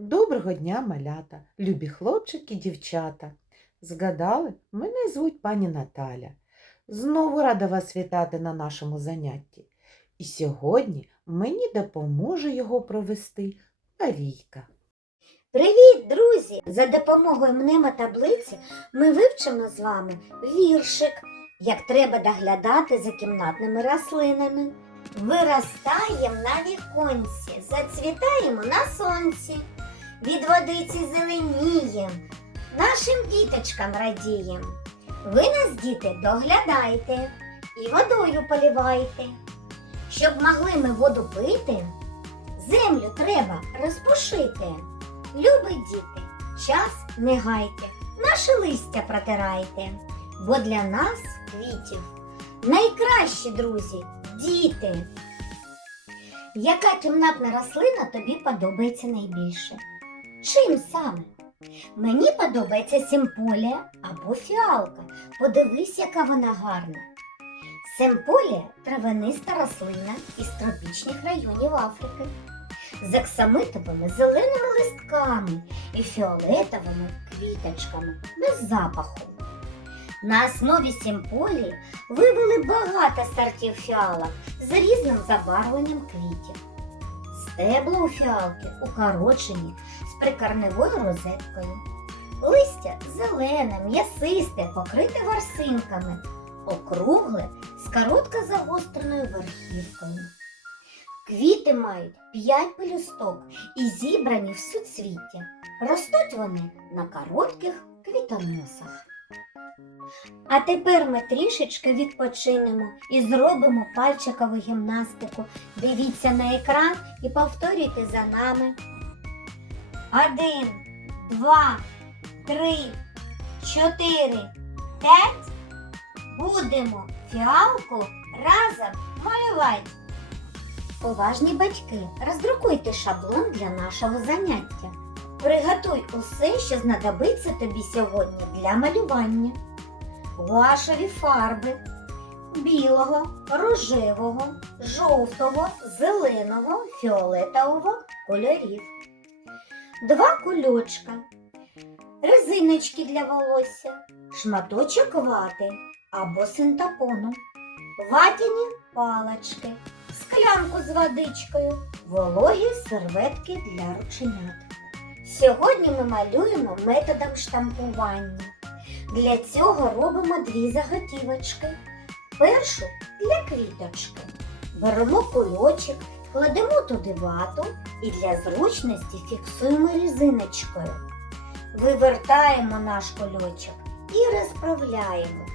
Доброго дня, малята, любі хлопчики, дівчата. Згадали, мене звуть пані Наталя. Знову рада вас вітати на нашому занятті. І сьогодні мені допоможе його провести Марійка. Привіт, друзі! За допомогою мнемотаблиці ми вивчимо з вами віршик, як треба доглядати за кімнатними рослинами. Виростаєм на віконці, зацвітаємо на сонці, від водиці зеленієм, нашим діточкам радієм. Ви нас, діти, доглядайте і водою полівайте. Щоб могли ми воду пити, землю треба розпушити. Любі діти, час не гайте, наше листя протирайте, бо для нас квітів найкращі друзі діти. Яка кімнатна рослина тобі подобається найбільше? Чим саме? Мені подобається симполія або фіалка. Подивись, яка вона гарна. Симполія травяниста рослина із тропічних районів Африки з аксамитовими зеленими листками і фіолетовими квіточками без запаху. На основі симполії вивели багато сортів фіалок з різним забарвленням квітів. Стебла у фіалки укорочені прикорневою розеткою. Листя зелене, м'ясисте, покрите ворсинками, округле з коротко загостреною верхівкою. Квіти мають п'ять пелюсток і зібрані в суцвіття. Ростуть вони на коротких квітоносах. А тепер ми трішечки відпочинемо і зробимо пальчикову гімнастику. Дивіться на екран і повторюйте за нами. Один, два, три, чотири, п'ять. Будемо фіалку разом малювати. Уважні батьки, роздрукуйте шаблон для нашого заняття. Приготуй усе, що знадобиться тобі сьогодні для малювання. Гуашеві фарби білого, рожевого, жовтого, зеленого, фіолетового кольорів. Два кульочка, резиночки для волосся, шматочок вати або синтапону, ватяні палочки, склянку з водичкою, вологі серветки для рученят. Сьогодні ми малюємо методом штампування. Для цього робимо дві заготівочки. Першу для квіточки. Беремо кульочок, кладемо туди вату і для зручності фіксуємо резиночкою. Вивертаємо наш кульочок і розправляємо.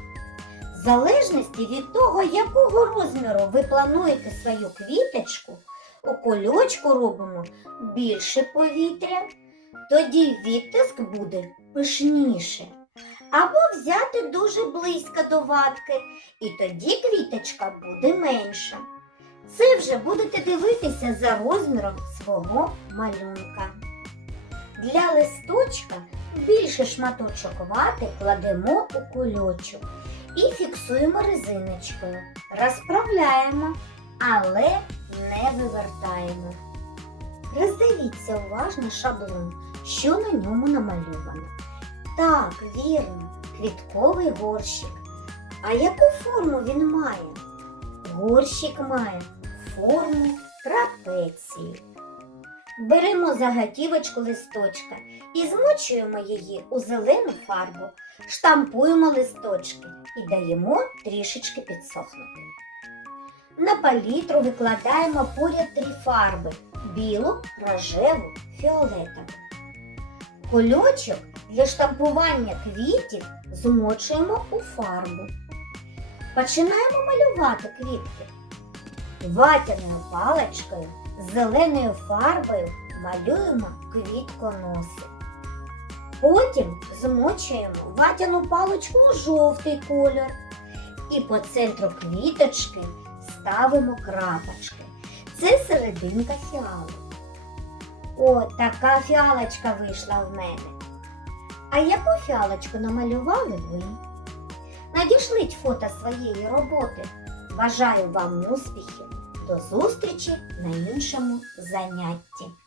В залежності від того, якого розміру ви плануєте свою квіточку, у кульочку робимо більше повітря, тоді відтиск буде пишніше. Або взяти дуже близько до ватки, і тоді квіточка буде менша. Це вже будете дивитися за розміром свого малюнка. Для листочка більше шматочок вати кладемо у кульочок і фіксуємо резиночкою. Розправляємо, але не вивертаємо. Роздивіться уважно шаблон, що на ньому намальовано. Так, вірно, квітковий горщик. А яку форму він має? Горщик має форму трапеції. Беремо заготівочку листочка і змочуємо її у зелену фарбу, штампуємо листочки і даємо трішечки підсохнути. На палітру викладаємо поряд три фарби білу, рожеву, фіолетову. Кульочок для штампування квітів змочуємо у фарбу. Починаємо малювати квітки. Ватяною паличкою зеленою фарбою малюємо квітконоси. Потім змочуємо ватяну паличку у жовтий кольор і по центру квіточки ставимо крапочки. Це серединка фіалок. О, така фіалочка вийшла в мене. А яку фіалочку намалювали ви? Надішліть фото своєї роботи. Бажаю вам успіхів! До зустрічі на іншому занятті!